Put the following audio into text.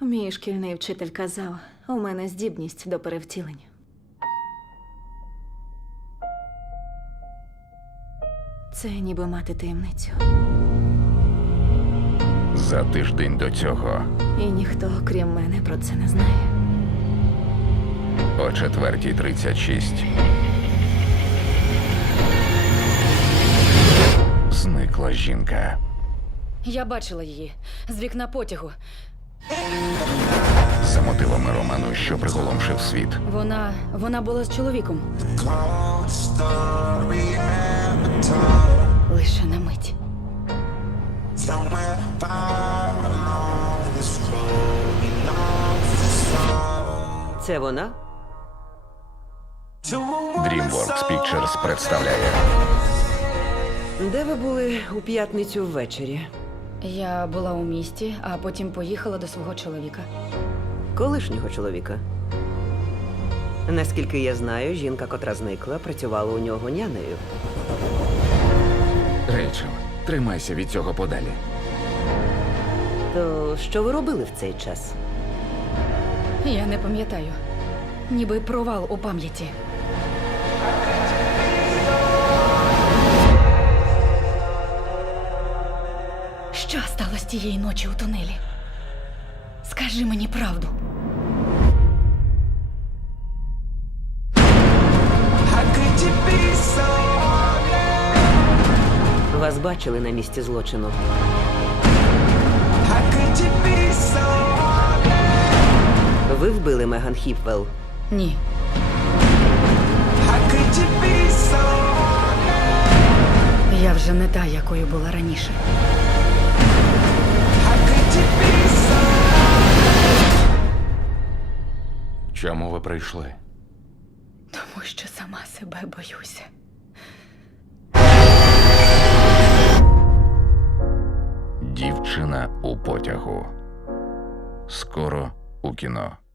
Мій шкільний вчитель казав у мене здібність до перевтілення. Це ніби мати таємницю. За тиждень до цього. І ніхто, крім мене про це не знає. О четвертій 36. Зникла жінка. Я бачила її з вікна потягу. За мотивами Роману, що приголомшив світ, вона. вона була з чоловіком. Лише на мить. Це вона? DreamWorks Pictures Представляє. Де ви були у п'ятницю ввечері? Я була у місті, а потім поїхала до свого чоловіка. Колишнього чоловіка. Наскільки я знаю, жінка, котра зникла, працювала у нього нянею. Рейчел, тримайся від цього подалі. То що ви робили в цей час? Я не пам'ятаю ніби провал у пам'яті. Що сталося тієї ночі у тунелі? Скажи мені правду. Вас бачили на місці злочину. Ви вбили Меган Хіппел? Ні. Я вже не та, якою була раніше. Чому ви прийшли? Тому що сама себе боюся. Дівчина у потягу скоро у кіно.